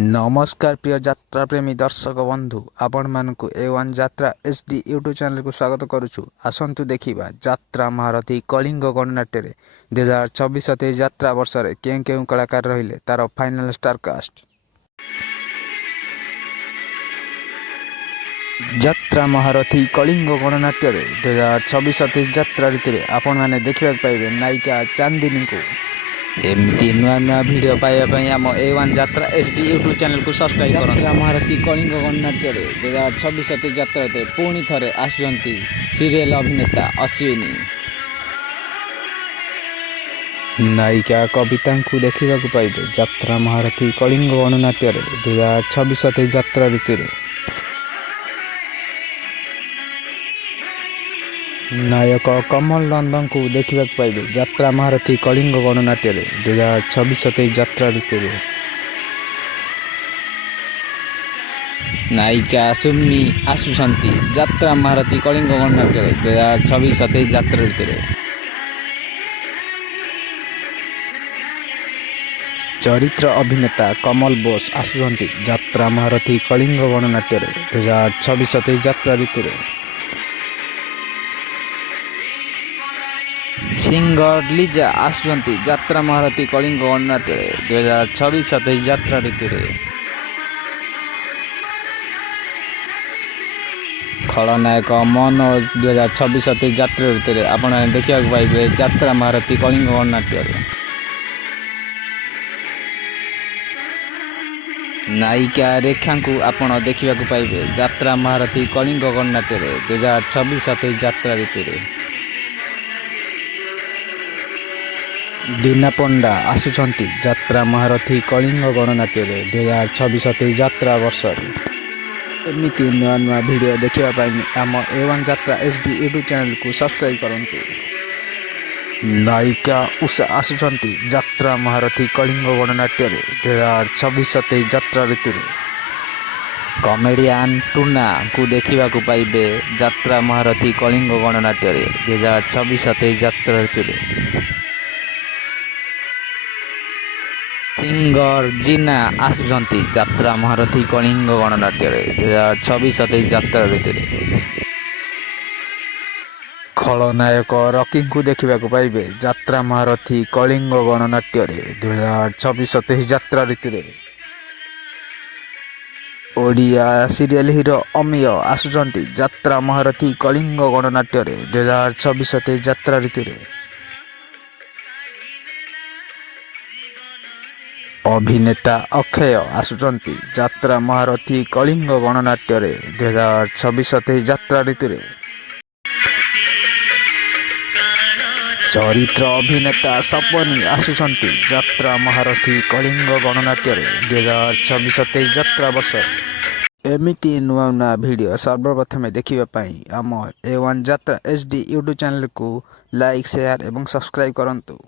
नमस्कार प्रिय यात्रा प्रेमी दर्शक बंधु आपण मानक A1 यात्रा HD यूट्यूब चैनल को स्वागत करुछु। आसंतु देखिबा यात्रा महारथी कलिंग गणनाट्य 2026 यात्रा वर्ष रे कें कें कलाकार रहिले तार फाइनल स्टार कास्ट। यात्रा महारथी कलिंग गणनाट्य 2026 यात्रा ऋतु रे आपण माने देखिबा पाइबे नायिका चांदिनी को। एमती नुआ नुआ वीडियो पाइबा आम A1 यात्रा HD यूट्यूब चैनल को सब्सक्राइब करूँ। यात्रा महारथी कलिंग गणनाट्य 2026 यात्रा पुणी थे आसुंती सीरियल अभिनेता अश्विनी। नायिका कविता को देखा पाइबे यात्रा महारथी कलिंग गणनाट्य 2026 यात्रा ऋतु। नायक कमल नंदन को देखा पाइबे यात्रा महारथी कलिंग गणनाट्य 2026 यात्रा ऋतु। नायिका सुम्मी आसुंती यात्रा महारथी कलिंग गणनाट्य 2026 यात्रा ऋतु। चरित्र अभिनेता कमल बोस आसुंती यात्रा महारथी कलिंग गणनाट्य 2026 यात्रा ऋतु। सिंगर लिजा आसुंती यात्रा महारथी कलिंग गणनाट्य 2026 यात्रा ऋतु। खलनायक मनोज 2026 यात्रा ऋतु आप देखा पाइबे यात्रा महारथी कलिंग गणनाट्य। नायिका रेखा को आपण देखा पाइबे यात्रा महारथी कलिंग गणनाट्य 2026 यात्रा ऋतु। दीना पंडा आसुंती यात्रा महारथी कलिंग गणनाट्य 2026 यात्रा वर्ष। एमती नुआ नुआ वीडियो देखापी आम A1 यात्रा HD यूट्यूब चैनल को सब्सक्राइब करूँ। नायिका उषा आसुंती यात्रा महारथी कलिंग गणनाट्य 2026 यात्रा ऋतु। कमेडियन टूना को देखा पाइबे यात्रा महारथी कलिंग गणनाट्य 2026 यात्रा ऋतु। सिंगर जीना आसुंती यात्रा महारथी कलिंग गणनाट्य 2026 यात्रा ऋतु। खलनायक रॉकी को देखा पाइबे यात्रा महारथी कलिंग गणनाट्य 2026 यात्रा ऋतु। ओडिया सीरियल हीरो अमीय आसुंती यात्रा महारथी कलिंग गणनाट्य 2026 यात्रा ऋतु। अभिनेता अक्षय आसुंती यात्रा महारथी कलिंग गणनाट्य 2026 यात्रा ऋतु। चरित्र अभिनेता सपनी आसुंती यात्रा महारथी कलिंग गणनाट्य 2026 यात्रा वर्ष। एमती नुआ नुआ वीडियो सर्वप्रथम देखिबाई आम A1 यात्रा HD यूट्यूब चैनल को लाइक शेयर एवं सब्सक्राइब करंतु।